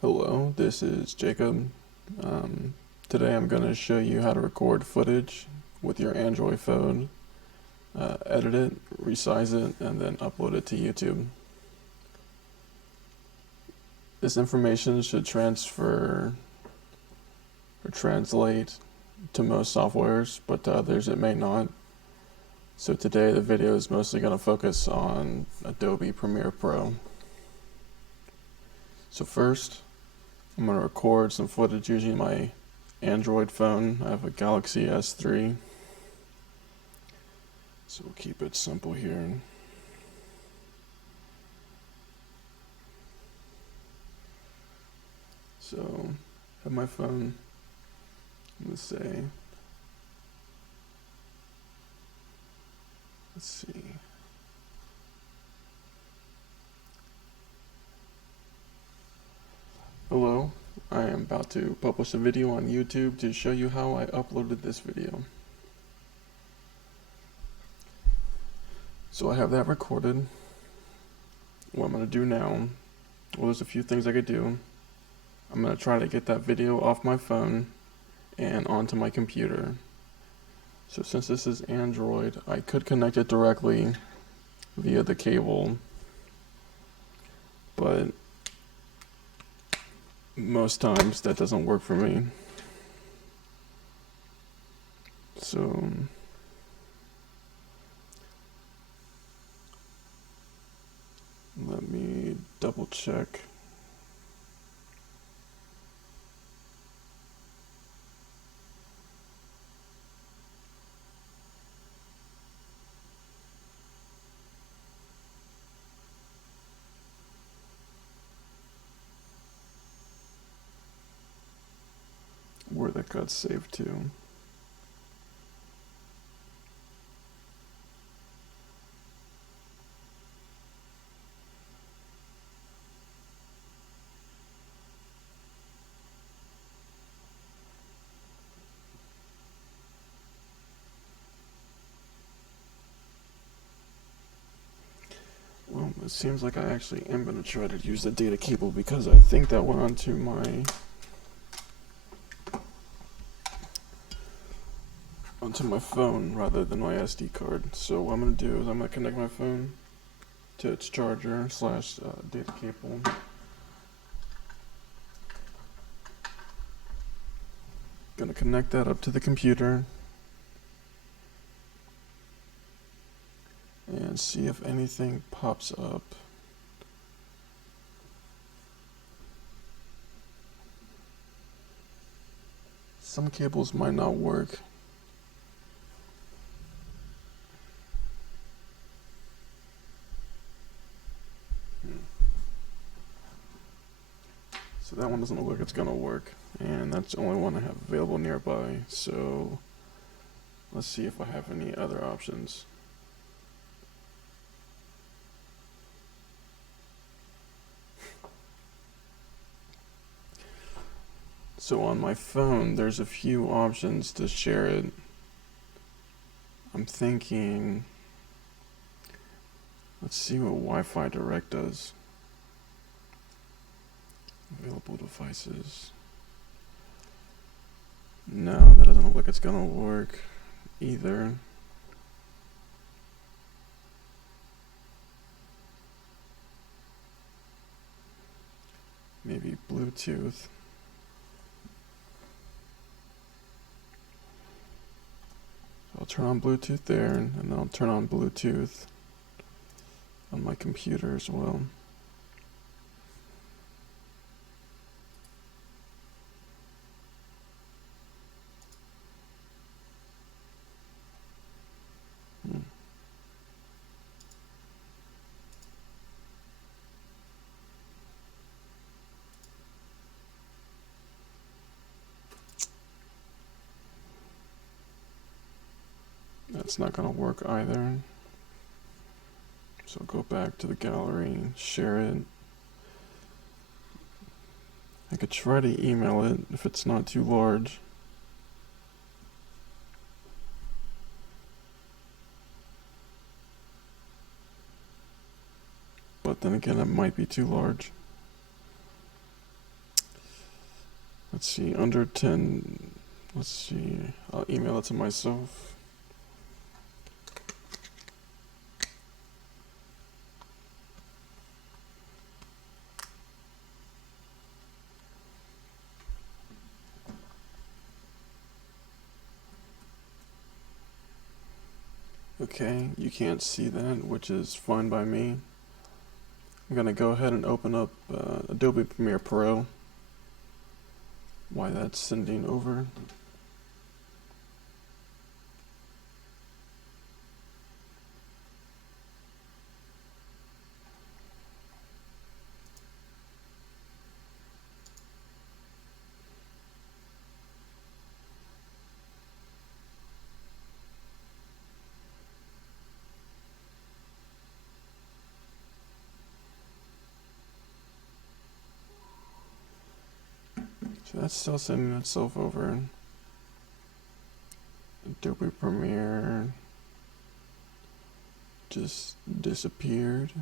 Hello, this is Jacob. Today I'm going to show you how to record footage with your Android phone, edit it, resize it, and then upload it to YouTube. This information should transfer or translate to most softwares, but to others it may not. So today the video is mostly going to focus on Adobe Premiere Pro. So first, I'm going to record some footage using my Android phone. I have a Galaxy S3. So we'll keep it simple here. So I have my phone. Let's see. Hello, I am about to publish a video on YouTube to show you how I uploaded this video. So I have that recorded. What I'm going to do now, well, there's a few things I could do. I'm going to try to get that video off my phone and onto my computer. So since this is Android, I could connect it directly via the cable, but most times that doesn't work for me. So let me double check. Where that got saved to. Well, it seems like I actually am going to try to use the data cable because I think that went onto my phone rather than my SD card. So what I'm going to do is I'm going to connect my phone to its charger slash data cable. Going to connect that up to the computer and see if anything pops up. Some cables might not work. So that one doesn't look like it's gonna work, and that's the only one I have available nearby. So let's see if I have any other options. So on my phone, there's a few options to share it. I'm thinking, let's see what Wi-Fi Direct does. Available devices. No, that doesn't look like it's gonna work either. Maybe Bluetooth. I'll turn on Bluetooth there, and then I'll turn on Bluetooth on my computer as well. That's not going to work either. So go back to the gallery, share it. I could try to email it if it's not too large. But then again, it might be too large. Let's see, under 10, let's see, I'll email it to myself. Okay, you can't see that, which is fine by me. I'm gonna go ahead and open up Adobe Premiere Pro. Why that's sending over. So that's still sending itself over. Adobe Premiere just disappeared.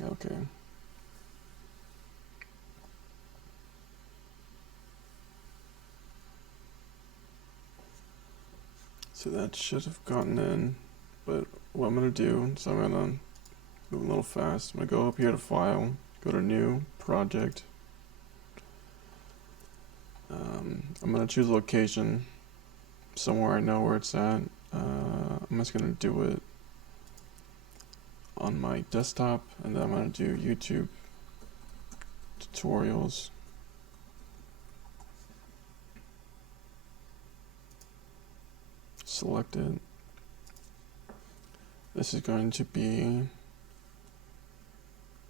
Okay. So that should have gotten in, but what I'm gonna do, so I'm gonna move a little fast. I'm gonna go up here to File, go to New, Project. I'm gonna choose location, somewhere I know where it's at. I'm just gonna do it on my desktop, and then I'm gonna do YouTube tutorials. Select it. This is going to be,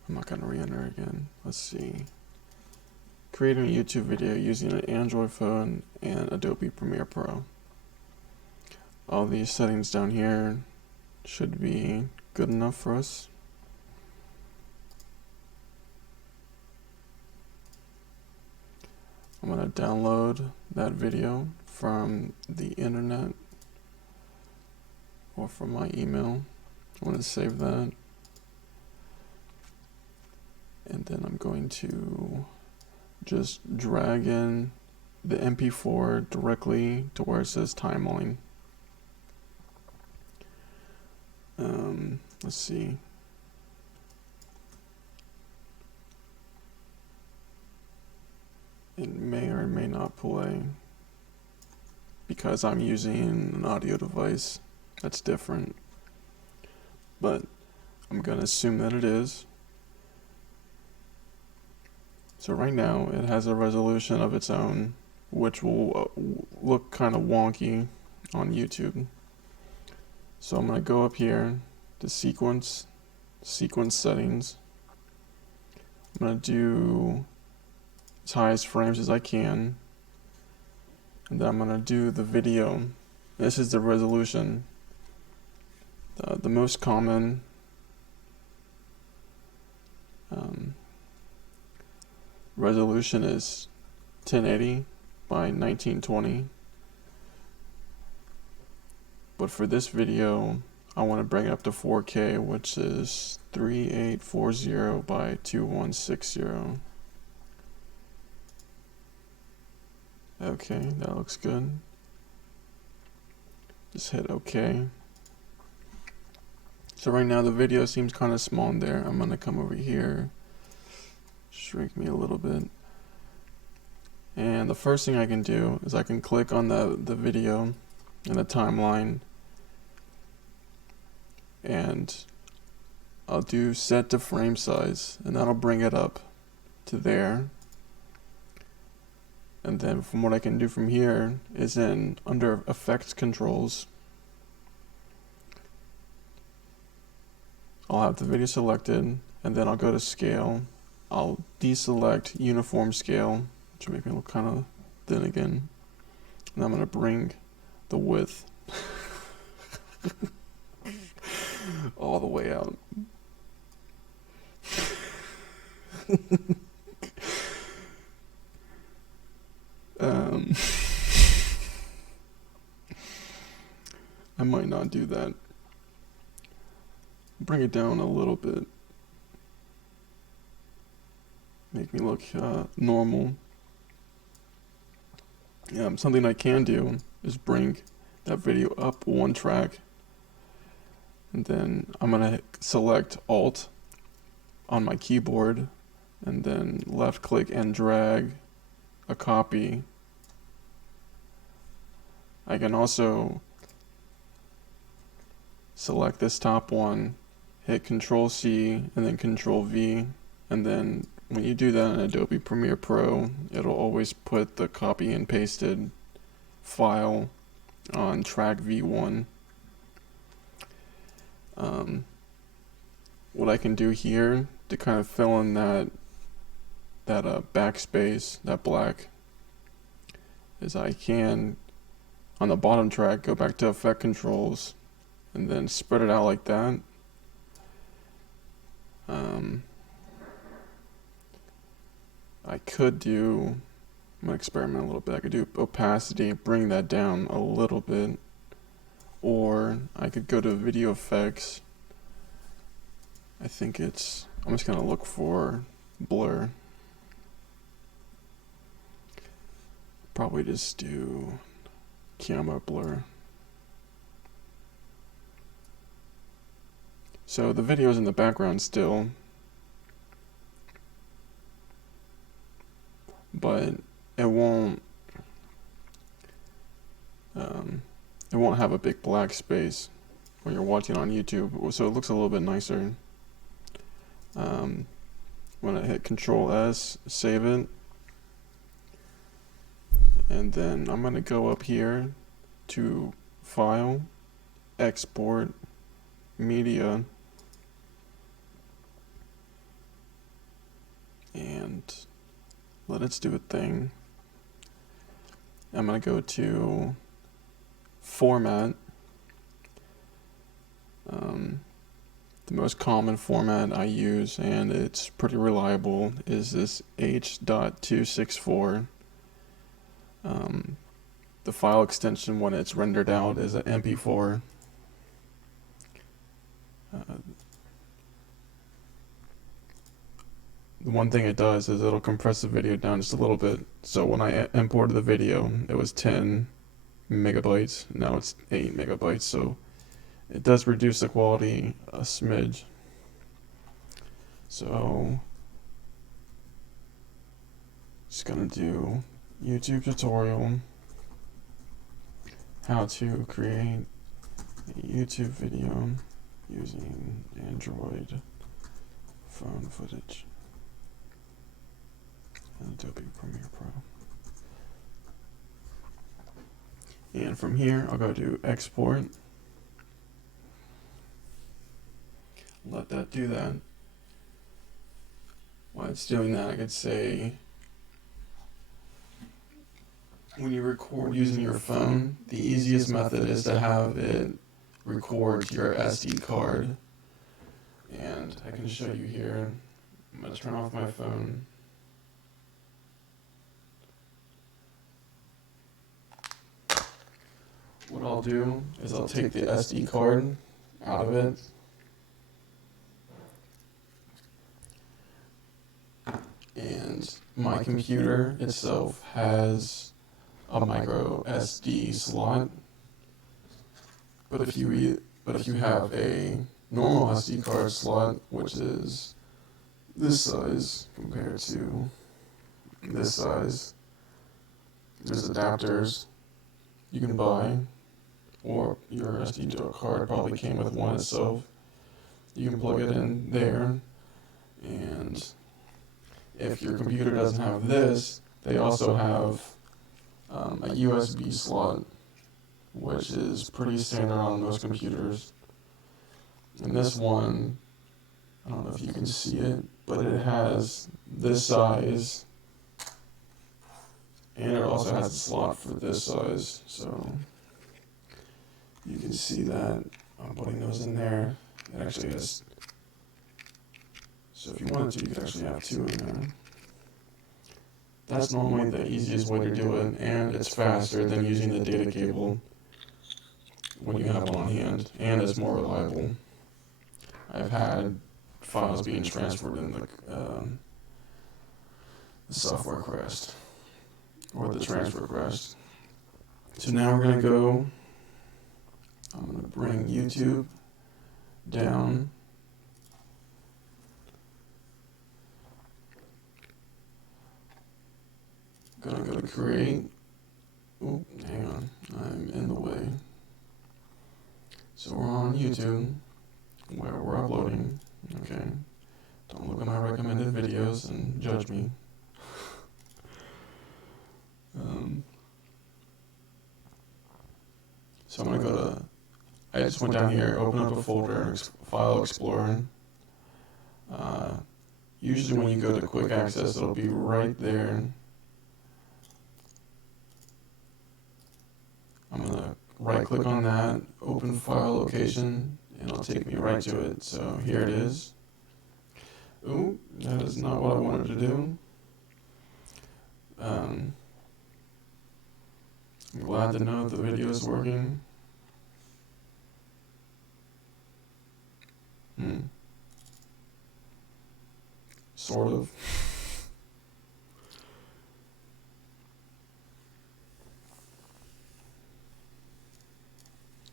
I'm not going to re-enter again. Let's see. Creating a YouTube video using an Android phone and Adobe Premiere Pro. All these settings down here should be good enough for us. I'm going to download that video from the internet or from my email. I want to save that. And then I'm going to just drag in the MP4 directly to where it says timeline. Let's see. It may or may not play because I'm using an audio device that's different, but I'm gonna assume that it is. So right now it has a resolution of its own, which will look kind of wonky on YouTube. So I'm gonna go up here to sequence settings. I'm gonna do as high as frames as I can, and then I'm gonna do the video. This is the resolution. The most common resolution is 1080 by 1920. But for this video, I want to bring it up to 4K, which is 3840 by 2160. Okay, that looks good. Just hit OK. So right now the video seems kind of small in there. I'm going to come over here, shrink me a little bit. And the first thing I can do is I can click on the video in the timeline, and I'll do set to frame size, and that'll bring it up to there. And then from what I can do from here is under effects controls, I'll have the video selected, and then I'll go to scale. I'll deselect uniform scale, which will make me look kind of thin again. And I'm going to bring the width all the way out. um, I might not do that. Bring it down a little bit. Make me look normal. Something I can do is bring that video up one track, and then I'm gonna select Alt on my keyboard, and then left click and drag a copy. I can also select this top one, hit Control C and then Control V, and then when you do that in Adobe Premiere Pro, it'll always put the copy and pasted file on track V1. What I can do here to kind of fill in that backspace, that black, is I can, on the bottom track, go back to Effect Controls and then spread it out like that. I could do, I'm gonna experiment a little bit. I could do opacity, bring that down a little bit, or I could go to video effects. I think it's, I'm just gonna look for blur. Probably just do camera blur. So the video's in the background still, but it won't have a big black space when you're watching on YouTube, so it looks a little bit nicer. When I hit Control S, save it, and then I'm gonna go up here to File, Export, Media, and let it do a thing. I'm gonna go to Format. The most common format I use, and it's pretty reliable, is this H.264. The file extension when it's rendered out is an MP4. The one thing it does is it'll compress the video down just a little bit. So when I imported the video, it was 10 megabytes. Now it's 8 megabytes. So it does reduce the quality a smidge. So just gonna do YouTube tutorial, how to create a YouTube video using Android phone footage and Adobe Premiere Pro. And from here, I'll go to export. Let that do that. While it's doing that, I could say, when you record using your phone, the easiest method is to have it record to your SD card. And I can show you here. I'm going to turn off my phone. What I'll do is I'll take the SD card out of it. And my computer itself has a micro SD slot. But if you have a normal SD card slot, which is this size compared to this size, there's adapters you can buy, or your SD card probably came with one itself. You can plug it in there, and if your computer doesn't have this, they also have a USB slot, which is pretty standard on most computers. And this one, I don't know if you can see it, but it has this size, and it also has a slot for this size, so you can see that I'm putting those in there. It actually has So if you wanted to, you could actually have 2 in there. That's normally the easiest way to do it, and it's faster than using the data cable when you have it on hand, and it's more reliable. I've had files being transferred in the software crashed, or the transfer crashed. So now we're going to go, I'm going to bring YouTube down. Gonna go to create. Oh, hang on, I'm in the way. So we're on YouTube, where we're uploading. Okay, don't look at my recommended videos and judge me. So I'm gonna go to, I just went down here, open up a folder, File Explorer. Usually when you go to Quick Access, it'll be right there. I'm gonna right click on that, open file location, and it'll take me right to it. So here it is. Ooh, that is not what I wanted to do. I'm glad to know the video is working. Sort of.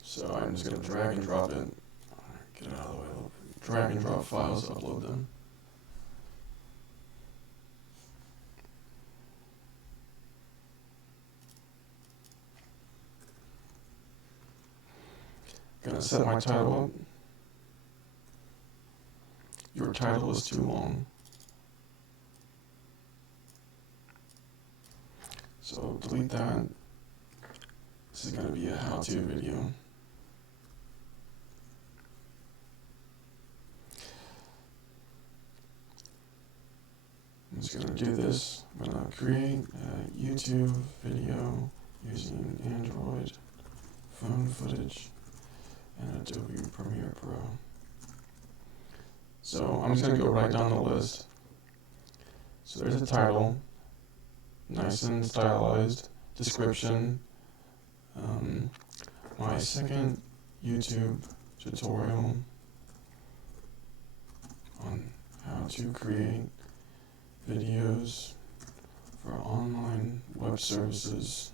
So I'm just going to drag and drop it. Get it out of the way a little bit. Drag and drop files, upload them. Gonna set my title up. Your title is too long. So delete that. This is gonna be a how-to video. I'm just gonna do this. I'm gonna create a YouTube video using Android phone footage and Adobe Premiere Pro. So I'm just gonna go right down the list. So there's a title, nice and stylized, description, my second YouTube tutorial on how to create videos for online web services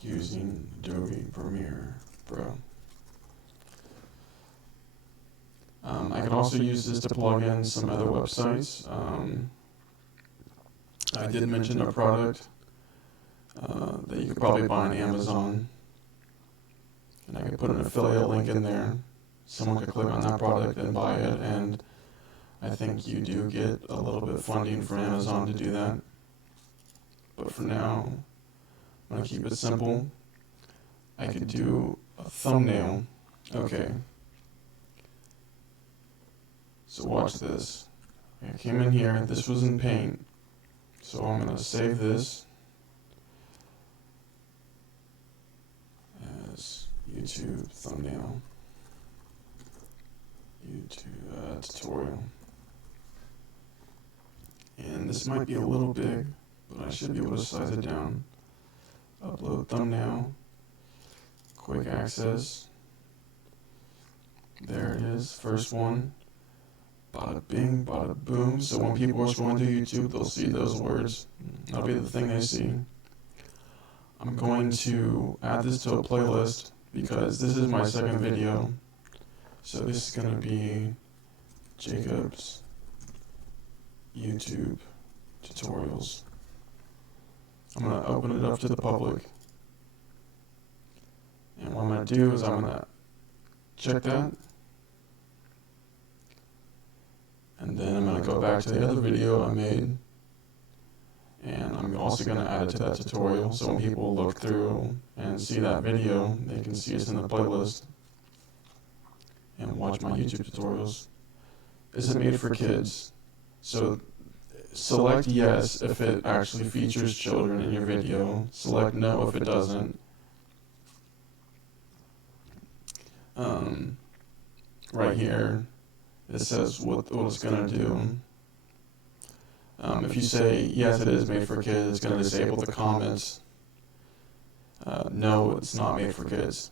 using Adobe Premiere Pro. I could also use this to plug in some other websites. I did mention a product that you could probably buy on Amazon, and I could put an affiliate link in there. Someone could click on that product and buy it, and I think you do get a little bit of funding from Amazon to do that. But for now, I'm gonna keep it simple. I could do a thumbnail. Okay. So watch this. I came in here, this was in Paint. So I'm gonna save this as YouTube thumbnail, YouTube tutorial. And this might be a little big, but I should be able to size it down. Upload thumbnail, quick access. There it is, first one. Bada bing, bada boom. So when people are scrolling through YouTube, they'll see those words. That'll be the thing they see. I'm going to add this to a playlist because this is my second video. So this is going to be Jacob's YouTube tutorials. I'm going to open it up to the public. And what I'm going to do is I'm going to check that. And then I'm going to go back to the other video I made. And I'm also going to add it to that tutorial. So when people look through and see that video, they can see it's in the playlist and watch my YouTube tutorials. Is it made for kids? So select yes if it actually features children in your video. Select no if it doesn't. Right here, it says what it's going to do. If you say, yes, it is made for kids, it's going to disable the comments. No, it's not made for kids.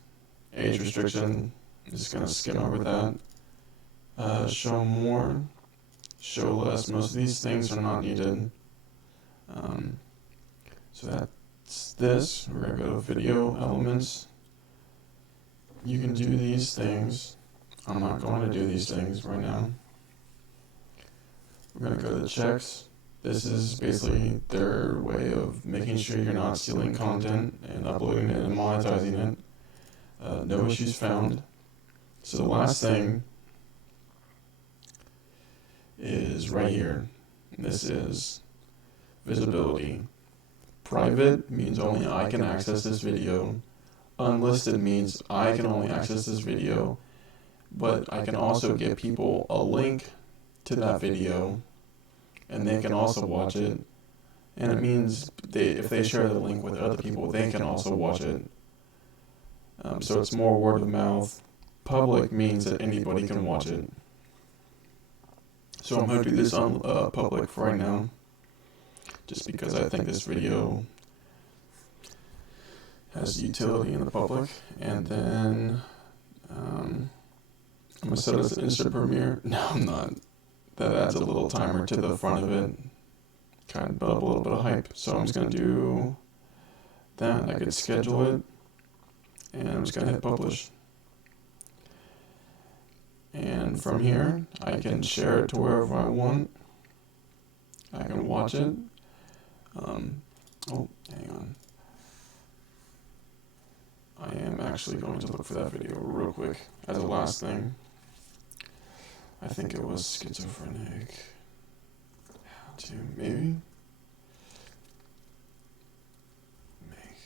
Age restriction, I'm just going to skim over that. Show more, show less. Most of these things are not needed. So that's this. We're going to go to video elements. You can do these things. I'm not going to do these things right now. We're going to go to the checks. This is basically their way of making sure you're not stealing content and uploading it and monetizing it. No issues found. So the last thing is right here. This is visibility. Private means only I can access this video. Unlisted means I can only access this video, but I can also give people a link to that video and they can also watch it. And it means if they share the link with other people, they can also watch it. So it's more word of mouth. Public means that anybody can watch it. So I'm going to do this on public for right now, just because I think this video has utility in the public. And then I'm going to set it as instant premiere. No, I'm not. That adds a little timer to the front of it. Kind of build up a little bit of hype. So I'm just going to do that. I could schedule it. And I'm just going to hit publish. And from here, I can share it to wherever I want. I can watch it. Hang on. I am actually going to look for that video real quick as a last thing. I think it was schizophrenic. How to maybe make.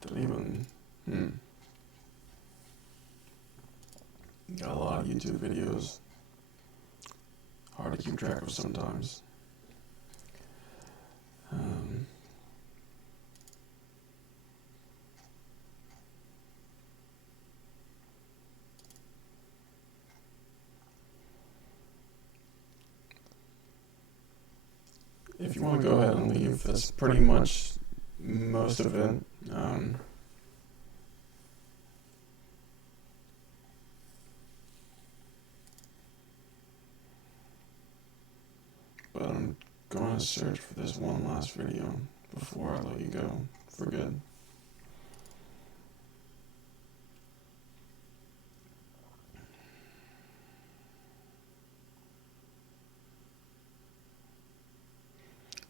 Didn't even. Got a lot of YouTube videos. Hard to keep track of sometimes. If you want to go ahead and leave, that's pretty much most of it. But I'm going to search for this one last video before I let you go for good.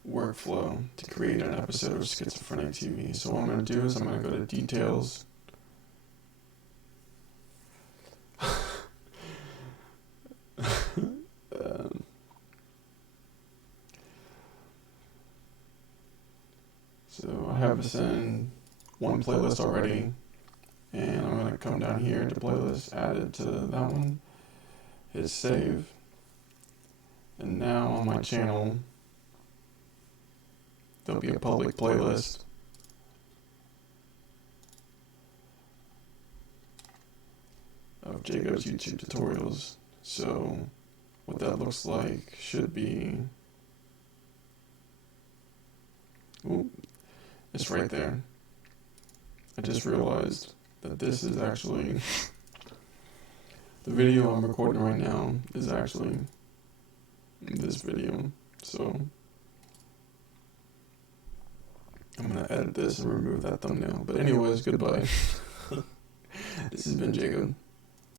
Workflow to create an episode of Schizophrenic TV. So what I'm going to do is I'm going to go to details. So I have this in one playlist already, and I'm going to come down here to playlist, add it to that one, hit save, and now on my channel there'll be a public playlist of Jacob's YouTube tutorials. So what that looks like should be, it's right there. I just realized that this is actually, the video I'm recording right now is actually this video. So I'm going to edit this and remove that thumbnail. But anyways, goodbye. This has been Jacob.